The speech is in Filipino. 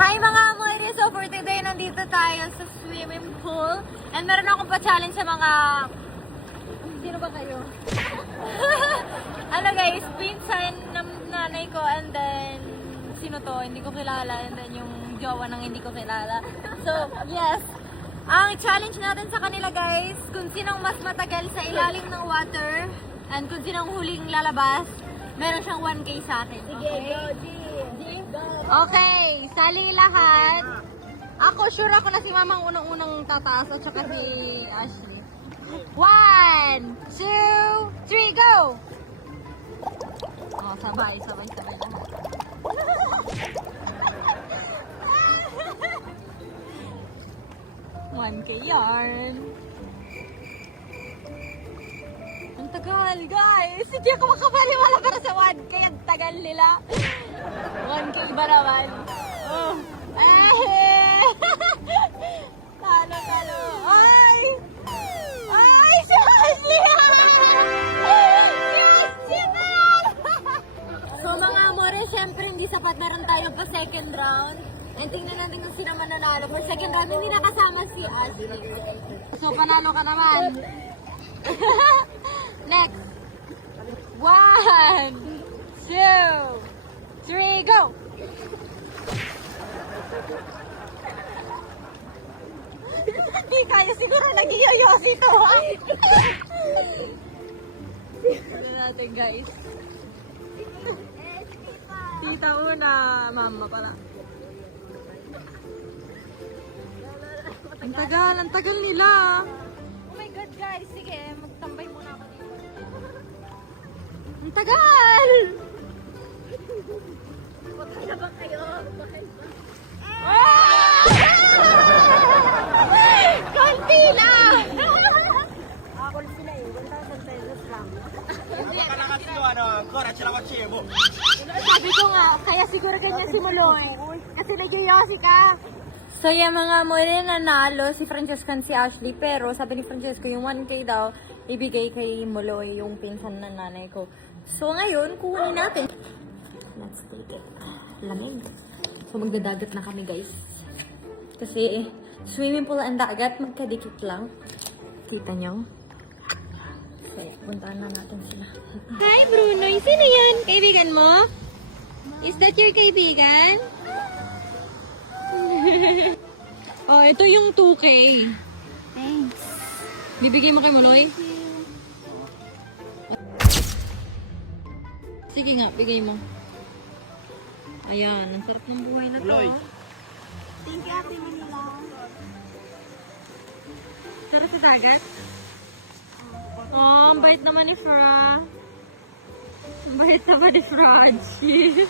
Hi mga amore! So for today, nandito tayo sa swimming pool. And meron akong pa-challenge sa mga... Sino ba kayo? Ano guys, pinsan ng nanay ko and then... Sino to? Hindi ko kilala. And then yung jowa ng hindi ko kilala. So, yes. Ang challenge natin sa kanila guys, kung sinong mas matagal sa ilalim ng water and kung sinong huling lalabas, meron siyang 1K sa akin. Okay? Okay, sali lahat. Ako, sure ako na si Mama ang unang-unang tataas at saka si Ashley. 1, 2, 3, go! Oh, sabay lahat. $1K yarn. Ang tagal, guys! Hindi ako makapaniwala para sa 1K. Ang tagal nila. 1K ba naman? Oh. Talo. Ay! Ay! Si Ashley! So mga amore, syempre hindi sapat na rin tayo pa second round. And tingnan natin kung sino man nanalo. For second round, hindi nakasama si Ashley. So panalo ka naman. Next. 1, 2, 3, go! Hindi kaya siguro nag-iyoyosi to, ha? Tignan natin, guys. Tita una, mama pala. Ang tagal nila. Oh my God, guys. Sige, magtambay muna ako dito. Ang tagal! Bakay na ba kayo? Bakay ba? Konti lang! Ako sila eh. 1,000 pesos lang. Sabi ko nga, kaya siguro ganyan si Muloy. Kasi nagyoyosi ka. So yung mga amore, nanalo si Francesca and si Ashley. Pero sabi ni Francesca, yung 1K daw, ibigay kay Muloy, yung pinsan ng nanay ko. So ngayon, kukunin natin. Let's take it. Lamig. So magdadagat na kami guys. Kasi swimming pool ang dagat, magkadikit lang. Kita nyo? So, puntaan na natin sila. Hi Bruno! Sino yan? Kaibigan mo? Is that your kaibigan? Oh, ito yung 2K. Thanks. Bibigay mo kay Muloy? Sige nga, bigay mo. Ayan, ang sarap ng buhay na to. Muloy. Thank you, Ate Manila. Sarap sa dagat? Oh, ang bait naman ni Fra. Ang bait naman ni Franchy.